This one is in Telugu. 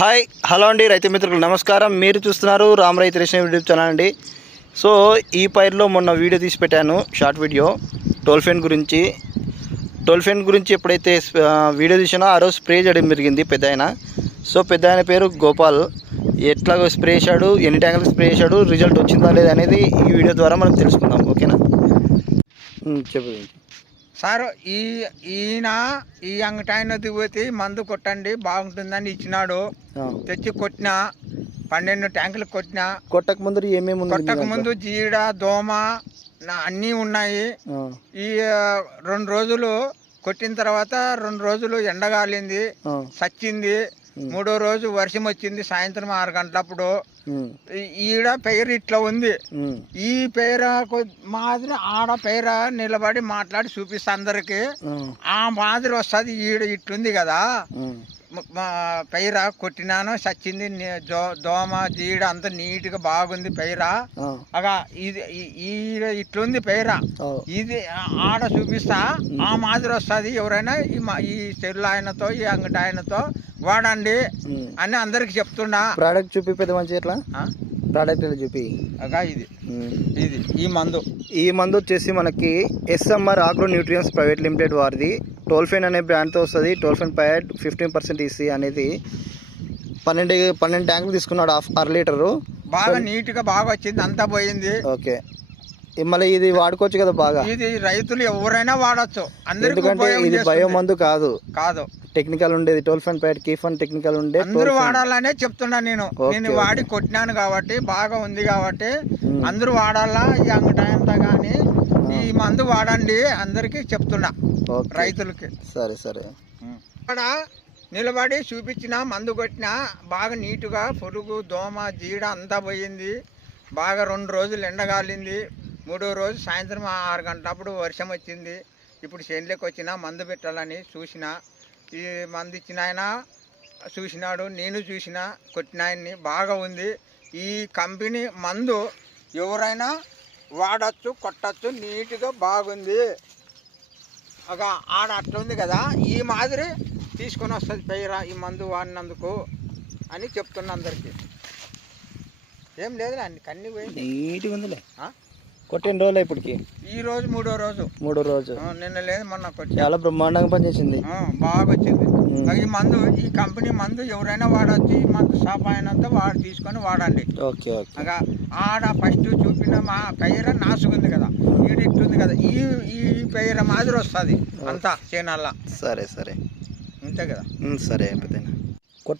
హాయ్ హలో అండి రైతు మిత్రులకు నమస్కారం. మీరు చూస్తున్నారు రామ్ రైతు రేషన్ యూట్యూబ్ ఛానల్ అండి. సో ఈ పైర్లో మొన్న వీడియో తీసి పెట్టాను షార్ట్ వీడియో టోల్ఫెన్ గురించి. టోల్ఫెన్ గురించి ఎప్పుడైతే వీడియో తీసానో ఆ రోజు స్ప్రే చేయడం జరిగింది పెద్ద ఆయన. సో పెద్ద ఆయన పేరు గోపాల్. ఎట్లా స్ప్రే చేశాడు ఎన్ని ట్యాంకులు స్ప్రే చేశాడు రిజల్ట్ వచ్చిందా లేదా అనేది ఈ వీడియో ద్వారా మనం తెలుసుకుందాం ఓకేనా? ఉమ్, చెప్పు. సార్ ఈ ఈయన ఈ అంగటాయన దిగుతి మందు కొట్టండి బాగుంటుందని ఇచ్చినాడు. తెచ్చి కొట్టిన పన్నెండు ట్యాంకులు కొట్టిన. కొట్టక ముందు ఏమేమి కొట్టక? ముందు జీడ దోమ అన్నీ ఉన్నాయి. ఈ రెండు రోజులు కొట్టిన తర్వాత రెండు రోజులు ఎండగాలింది సచ్చింది. మూడో రోజు వర్షం వచ్చింది సాయంత్రం ఆరు గంటలప్పుడు ఈడ పెయిర్ ఇట్లా ఉంది. ఈ పేర మాదిరి ఆడ పేర నిలబడి మాట్లాడి చూపిస్తా అందరికి. ఆ, మాదిరి వస్తుంది ఈడ ఇట్లుంది కదా. పైర కొట్టినాను జో- దోమ జీడ అంతా నీట్గా బాగుంది పైర. అగా ఇది ఇట్లుంది పైర. ఇది ఆడ చూపిస్తా ఆ మాదిరి వస్తుంది. ఎవరైనా ఈ చెరువుల ఆయనతో ఈ అంగటి ఆయనతో వాడండి. అని అందరికి చెప్తున్నా. ప్రోడక్ట్ చూపి పెద్ద మంచి ఎట్లా? ప్రోడక్ట్ చూపి. అగా ఇది. ఇది ఈ మందు. ఈ మందు వచ్చేసి మనకి SMR agro nutrients private limited వారిది. టోల్ఫెన్ అనే బ్రాండ్తో వస్తుంది. Tolfenpyrad fifteen percent EC అనేది పన్నెండు పన్నెండు ట్యాంకులు తీసుకున్నాడు హాఫ్ అర లీటరు. బాగా నీట్గా బాగా వచ్చింది అంతా పోయింది. ఓకే. మళ్ళీ ఇది వాడుకోవచ్చు కదా బాగా. ఇది రైతులు ఎవరైనా వాడచ్చు. ఎందుకంటే ఇది. బయో మందు కాదు. కాదు. టెక్నికల్ ఉండేది. టోల్ఫెన్ ప్యాడ్ కీఫన్ టెక్నికల్ ఉండే అందరూ. వాడాలనే చెప్తున్నా నేను. నేను. వాడి కొట్టినాను కాబట్టి బాగా ఉంది కాబట్టి. అందరూ వాడాలా? ఈ ఈ మందు వాడండి అందరికి చెప్తున్నా. రైతులకి. సరే సరే. ఇక్కడ నిలబడి చూపించిన మందు కొట్టిన బాగా నీటుగా పురుగు దోమ జీడ అంతా పోయింది. బాగా రెండు రోజులు ఎండగాలింది మూడో రోజు సాయంత్రం ఆరు గంటలప్పుడు వర్షం వచ్చింది. ఇప్పుడు చేనులోకి వచ్చిన మందు పెట్టాలని చూసిన. ఈ మందు ఇచ్చిన ఆయన చూసినాడు నేను చూసిన కొట్టిన ఆయన్ని. బాగా ఉంది. ఈ కంపెనీ మందు ఎవరైనా వాడచ్చు కొట్టచ్చు నీట్గా బాగుంది. ఒక ఆడ అట్లా ఉంది కదా ఈ మాదిరి తీసుకొని వస్తుంది పైరా ఈ మందు వాడినందుకు అని చెప్తున్నా అందరికి. ఏం లేదు అన్ని కన్ని పోయింది. నీట్గా ఉందిలే? కొట్టిన రోజులు ఇప్పటికి. ఈ రోజు మూడో రోజు. మూడో రోజు. ఆ, నిన్న లేదు మొన్న కొట్టి చాలా బ్రహ్మాండంగా పనిచేసింది. ఆ, బాగా వచ్చింది. ఈ మందు ఈ కంపెనీ మందు ఎవరైనా వాడచ్చు ఈ మందు షాప్ అయినంత వాడు తీసుకొని వాడండి. Okay okay. అగా ఆడ ఫస్ట్ చూపిన మా పైర నాసుకుంది కదా. ఈడ ఇట్లుంది కదా. ఈ ఈ పైర మాదిరి వస్తుంది అంతా చేనల్లా. సరే సరే. అంతే కదా. ఉమ్, సరే అయిపోతాయి